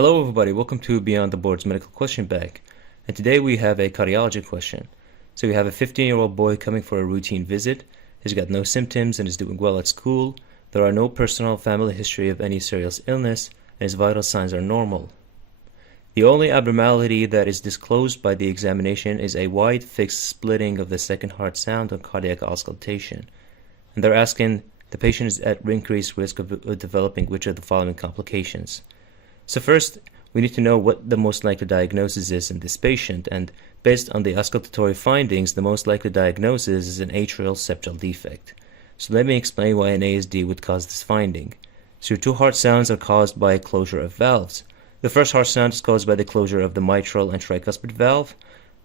Hello everybody, welcome to Beyond the Boards Medical Question Bank. And today we have a cardiology question. So we have a 15-year-old boy coming for a routine visit. He's got no symptoms and is doing well at school. There are no personal family history of any serious illness, and his vital signs are normal. The only abnormality that is disclosed by the examination is a wide fixed splitting of the second heart sound on cardiac auscultation. And they're asking the patient is at increased risk of developing which of the following complications. So first, we need to know what the most likely diagnosis is in this patient, and based on the auscultatory findings, the most likely diagnosis is an atrial septal defect. So let me explain why an ASD would cause this finding. So your two heart sounds are caused by a closure of valves. The first heart sound is caused by the closure of the mitral and tricuspid valve,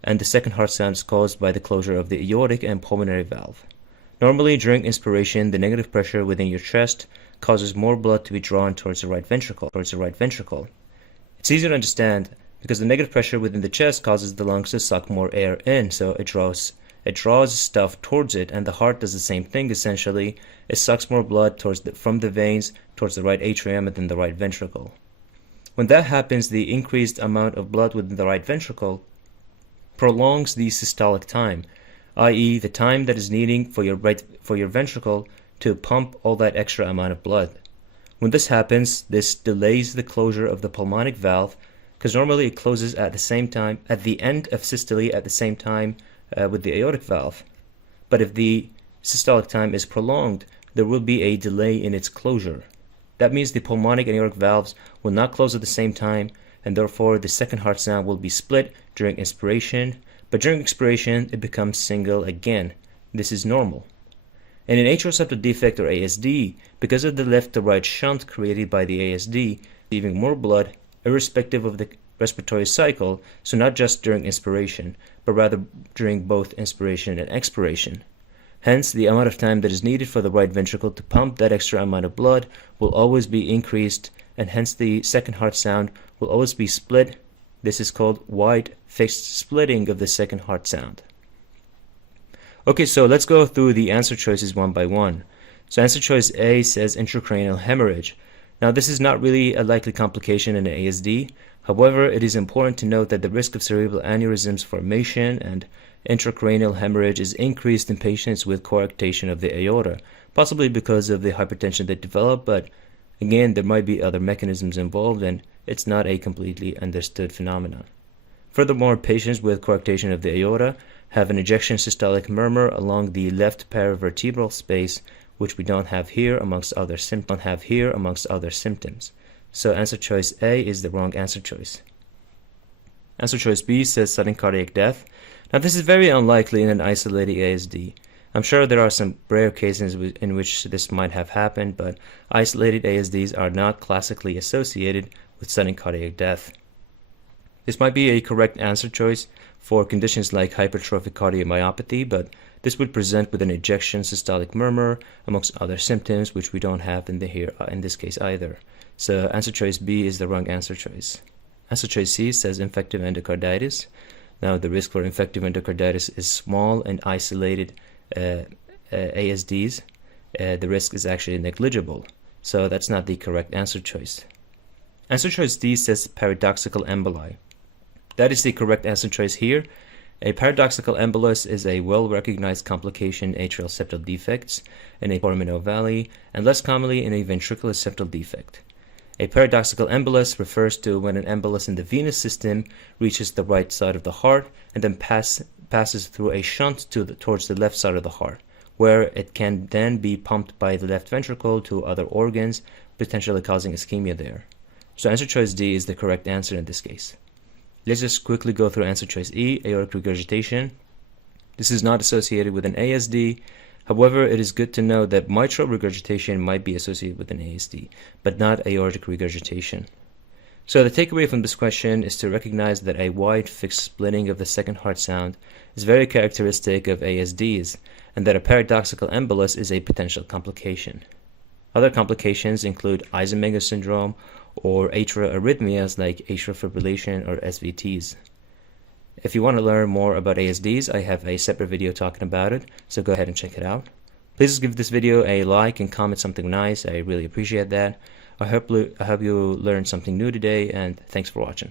and the second heart sound is caused by the closure of the aortic and pulmonary valve. Normally, during inspiration, the negative pressure within your chest causes more blood to be drawn towards the right ventricle. It's easy to understand because the negative pressure within the chest causes the lungs to suck more air in, so it draws stuff towards it, and the heart does the same thing essentially. It sucks more blood from the veins towards the right atrium and then the right ventricle. When that happens, the increased amount of blood within the right ventricle prolongs the systolic time, i.e. the time that is needing for your ventricle to pump all that extra amount of blood. When this happens, this delays the closure of the pulmonic valve, because normally it closes at the same time, at the end of systole at the same time with the aortic valve. But if the systolic time is prolonged, there will be a delay in its closure. That means the pulmonic and aortic valves will not close at the same time, and therefore the second heart sound will be split during inspiration, but during expiration it becomes single again. This is normal. In an atrial septal defect or ASD, because of the left to right shunt created by the ASD, receiving more blood irrespective of the respiratory cycle, so not just during inspiration, but rather during both inspiration and expiration. Hence, the amount of time that is needed for the right ventricle to pump that extra amount of blood will always be increased, and hence the second heart sound will always be split. This is called wide fixed splitting of the second heart sound. Okay, so let's go through the answer choices one by one. So answer choice A says intracranial hemorrhage. Now this is not really a likely complication in an ASD. However, it is important to note that the risk of cerebral aneurysms formation and intracranial hemorrhage is increased in patients with coarctation of the aorta, possibly because of the hypertension they develop, but again, there might be other mechanisms involved and it's not a completely understood phenomenon. Furthermore, patients with coarctation of the aorta have an ejection systolic murmur along the left paravertebral space, which we don't have here amongst other symptoms. So answer choice A is the wrong answer choice. Answer choice B says sudden cardiac death. Now this is very unlikely in an isolated ASD. I'm sure there are some rare cases in which this might have happened, but isolated ASDs are not classically associated with sudden cardiac death. This might be a correct answer choice for conditions like hypertrophic cardiomyopathy, but this would present with an ejection systolic murmur amongst other symptoms, which we don't have in this case either. So answer choice B is the wrong answer choice. Answer choice C says infective endocarditis. Now the risk for infective endocarditis is small in isolated ASDs. The risk is actually negligible. So that's not the correct answer choice. Answer choice D says paradoxical emboli. That is the correct answer choice here. A paradoxical embolus is a well-recognized complication in atrial septal defects in a foraminal valley, and less commonly in a ventricular septal defect. A paradoxical embolus refers to when an embolus in the venous system reaches the right side of the heart and then passes through a shunt towards the left side of the heart, where it can then be pumped by the left ventricle to other organs, potentially causing ischemia there. So answer choice D is the correct answer in this case. Let's just quickly go through answer choice E, aortic regurgitation. This is not associated with an ASD. However, it is good to know that mitral regurgitation might be associated with an ASD, but not aortic regurgitation. So the takeaway from this question is to recognize that a wide fixed splitting of the second heart sound is very characteristic of ASDs, and that a paradoxical embolus is a potential complication. Other complications include Eisenmenger syndrome or atrial arrhythmias like atrial fibrillation or SVTs. If you want to learn more about ASDs, I have a separate video talking about it, so go ahead and check it out. Please give this video a like and comment something nice. I really appreciate that. I hope you learned something new today, and thanks for watching.